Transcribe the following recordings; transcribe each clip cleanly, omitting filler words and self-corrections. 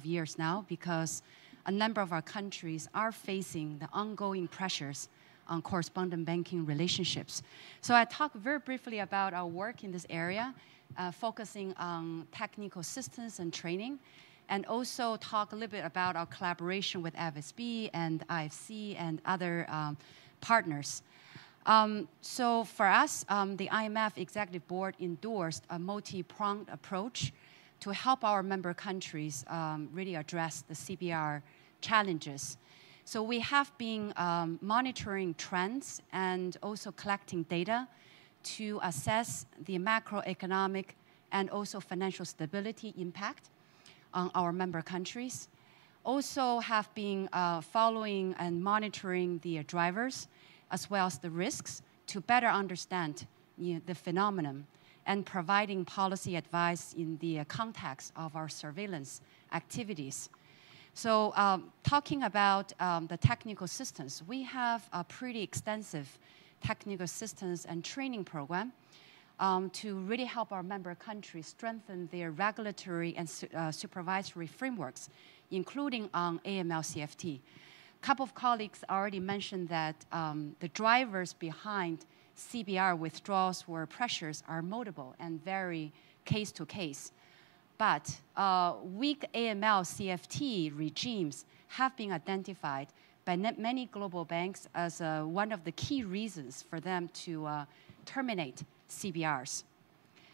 of years now because a number of our countries are facing the ongoing pressures on correspondent banking relationships. So I talk very briefly about our work in this area, focusing on technical assistance and training, and also talk a little bit about our collaboration with FSB and IFC and other partners. So for us, the IMF Executive Board endorsed a multi-pronged approach to help our member countries really address the CBR challenges. So we have been monitoring trends and also collecting data to assess the macroeconomic and also financial stability impact on our member countries. Also have been following and monitoring the drivers as well as the risks to better understand the phenomenon and providing policy advice in the context of our surveillance activities. So talking about the technical assistance, we have a pretty extensive technical assistance and training program to really help our member countries strengthen their regulatory and supervisory frameworks, including on AML-CFT. A couple of colleagues already mentioned that the drivers behind CBR withdrawals or pressures are multiple and vary case to case. But weak AML-CFT regimes have been identified by many global banks as one of the key reasons for them to terminate CBRs.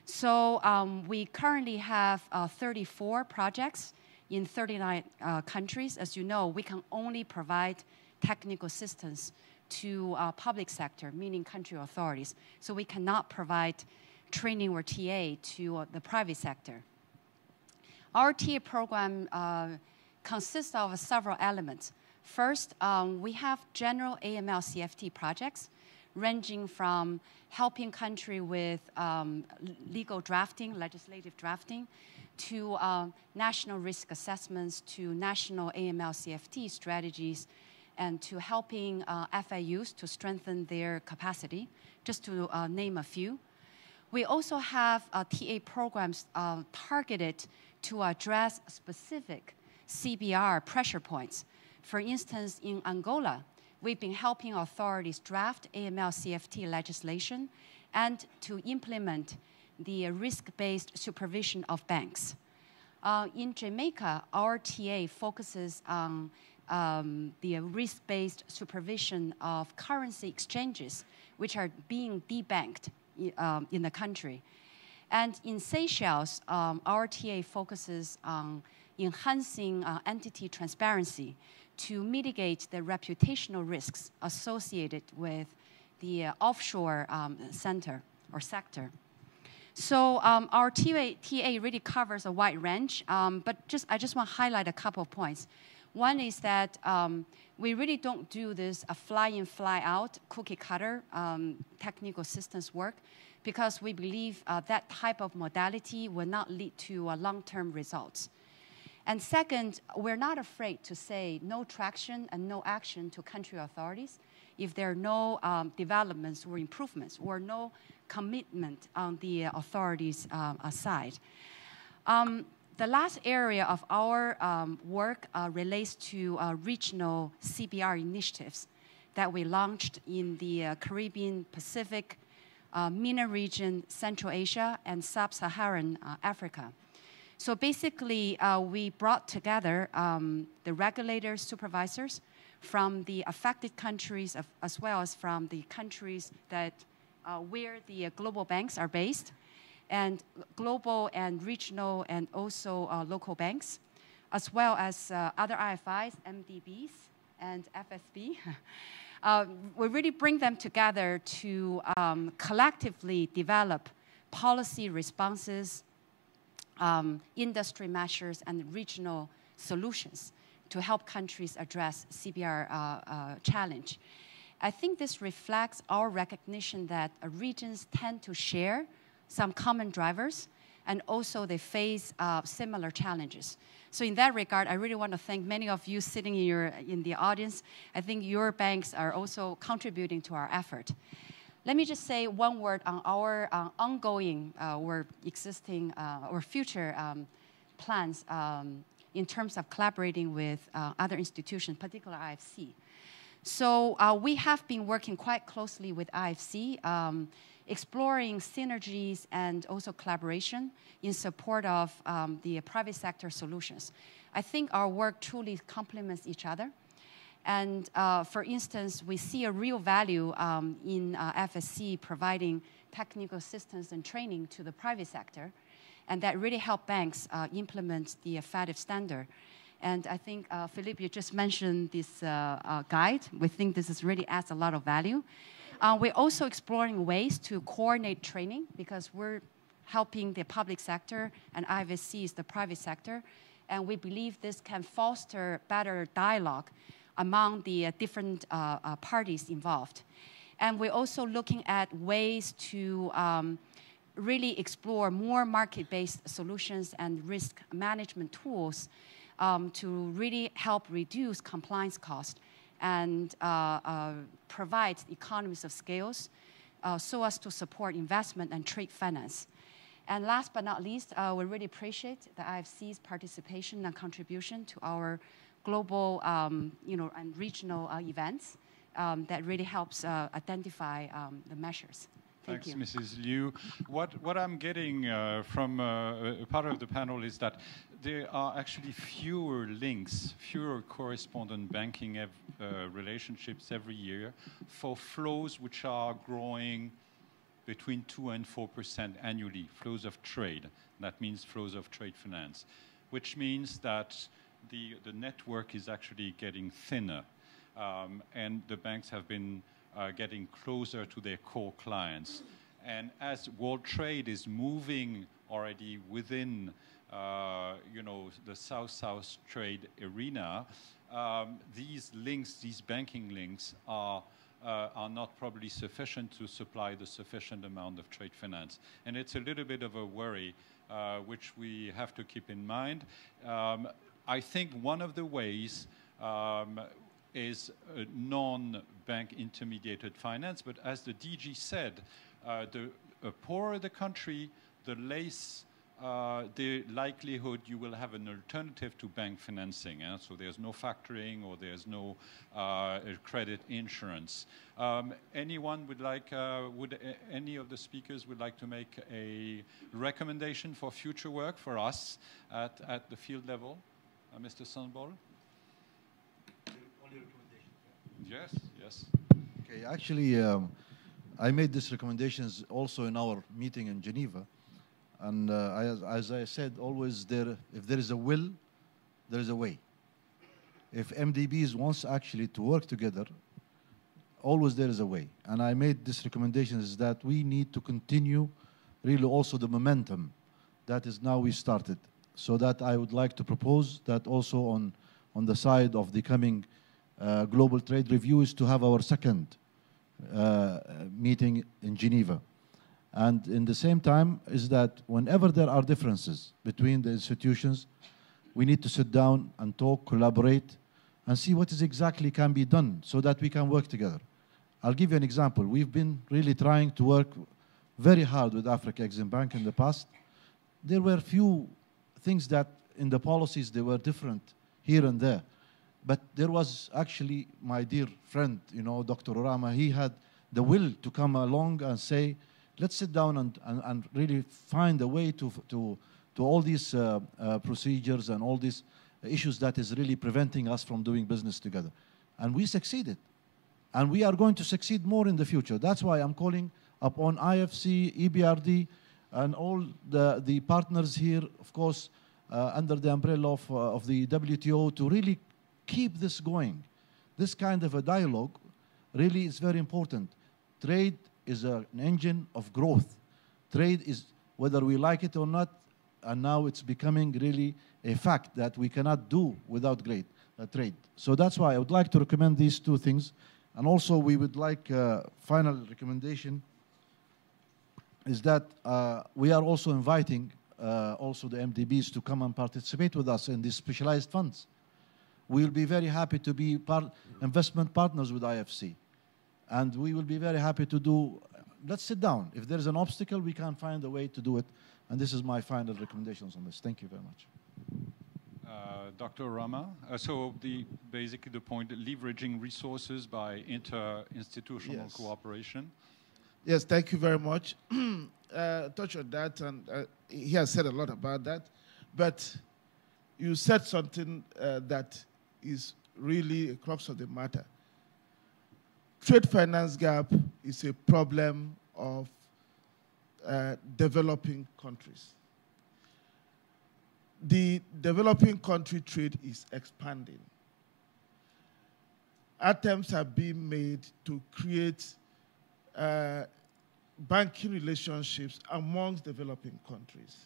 So we currently have 34 projects in 39 countries. As you know, we can only provide technical assistance to public sector, meaning country authorities. So we cannot provide training or TA to the private sector. Our TA program consists of several elements. First, we have general AML-CFT projects ranging from helping country with legal drafting, legislative drafting, to national risk assessments, to national AML-CFT strategies, and to helping FIUs to strengthen their capacity, just to name a few. We also have TA programs targeted to address specific CBR pressure points. For instance, in Angola, we've been helping authorities draft AML-CFT legislation and to implement the risk-based supervision of banks. In Jamaica, our TA focuses on the risk-based supervision of currency exchanges, which are being debanked in the country. And in Seychelles, our TA focuses on enhancing entity transparency to mitigate the reputational risks associated with the offshore center or sector. So our TA really covers a wide range, but I just want to highlight a couple of points. One is that we really don't do this fly-in, fly-out, cookie-cutter technical assistance work because we believe that type of modality will not lead to long-term results. And second, we're not afraid to say no traction and no action to country authorities if there are no developments or improvements or no commitment on the authorities' side. The last area of our work relates to regional CBR initiatives that we launched in the Caribbean, Pacific, MENA region, Central Asia, and Sub-Saharan Africa. So basically, we brought together the regulators, supervisors from the affected countries as well as from the countries that where the global banks are based, and global and regional and also local banks, as well as other IFIs, MDBs, and FSB. We really bring them together to collectively develop policy responses, industry measures, and regional solutions to help countries address CBR challenge. I think this reflects our recognition that regions tend to share some common drivers, and also they face similar challenges. So in that regard, I really want to thank many of you sitting in the audience. I think your banks are also contributing to our effort. Let me just say one word on our ongoing or existing or future plans in terms of collaborating with other institutions, particularly IFC. So we have been working quite closely with IFC, exploring synergies and also collaboration in support of the private sector solutions. I think our work truly complements each other. And for instance, we see a real value in FSC providing technical assistance and training to the private sector, and that really help banks implement the FATF standard. And I think, Philippe, you just mentioned this guide. We think this is really adds a lot of value. We're also exploring ways to coordinate training because we're helping the public sector and IFSC is the private sector. And we believe this can foster better dialogue among the different parties involved. And we're also looking at ways to really explore more market-based solutions and risk management tools to really help reduce compliance costs and provide economies of scales so as to support investment and trade finance. And last but not least, we really appreciate the IFC's participation and contribution to our global and regional events that really helps identify the measures. Thank you. Thanks, Mrs. Liu. What I'm getting from part of the panel is that there are actually fewer links, fewer correspondent banking relationships every year for flows which are growing between 2 and 4% annually, flows of trade. That means flows of trade finance, which means that the network is actually getting thinner. And the banks have been getting closer to their core clients. And as world trade is moving already within the South-South trade arena, these links, these banking links are not probably sufficient to supply the sufficient amount of trade finance. And it's a little bit of a worry which we have to keep in mind. I think one of the ways is non-bank intermediated finance, but as the DG said, the poorer the country, the less the likelihood you will have an alternative to bank financing. So there's no factoring or there's no credit insurance. Anyone would like, any of the speakers would like to make a recommendation for future work for us at the field level? Mr. Sandbol? Yes, yes. Okay, actually, I made these recommendations also in our meeting in Geneva. And as I said, always if there is a will, there is a way. If MDBs wants actually to work together, always there is a way. And I made these recommendations that we need to continue really also the momentum that is now we started. So that I would like to propose that also on the side of the coming global trade review is to have our second meeting in Geneva. And in the same time is that whenever there are differences between the institutions, we need to sit down and talk, collaborate, and see what is exactly can be done so that we can work together. I'll give you an example. We've been really trying to work very hard with Africa Exim Bank in the past. There were few things that in the policies they were different here and there. But there was actually my dear friend, Dr. Orama, he had the will to come along and say, let's sit down and really find a way to all these procedures and all these issues that is really preventing us from doing business together. And we succeeded. And we are going to succeed more in the future. That's why I'm calling upon IFC, EBRD, and all the partners here, of course, under the umbrella of the WTO to really keep this going. This kind of a dialogue really is very important. Trade is an engine of growth. Trade is, whether we like it or not, and now it's becoming really a fact that we cannot do without trade. So that's why I would like to recommend these two things. And also we would like final recommendation is that we are also inviting also the MDBs to come and participate with us in these specialized funds. We'll be very happy to be investment partners with IFC. And we will be very happy to do, let's sit down. If there's an obstacle, we can find a way to do it. And this is my final recommendations on this. Thank you very much. Dr. Rama. Basically the point, leveraging resources by inter-institutional Yes. cooperation. Yes, thank you very much. Touch on that, and he has said a lot about that. But you said something that is really a crux of the matter. Trade finance gap is a problem of developing countries. The developing country trade is expanding. Attempts are being made to create banking relationships amongst developing countries.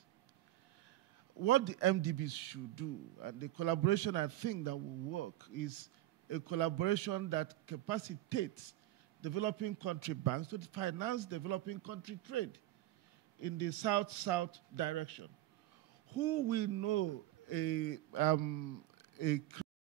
What the MDBs should do, and the collaboration I think that will work, is a collaboration that capacitates developing country banks to finance developing country trade in the south-south direction. Who will know a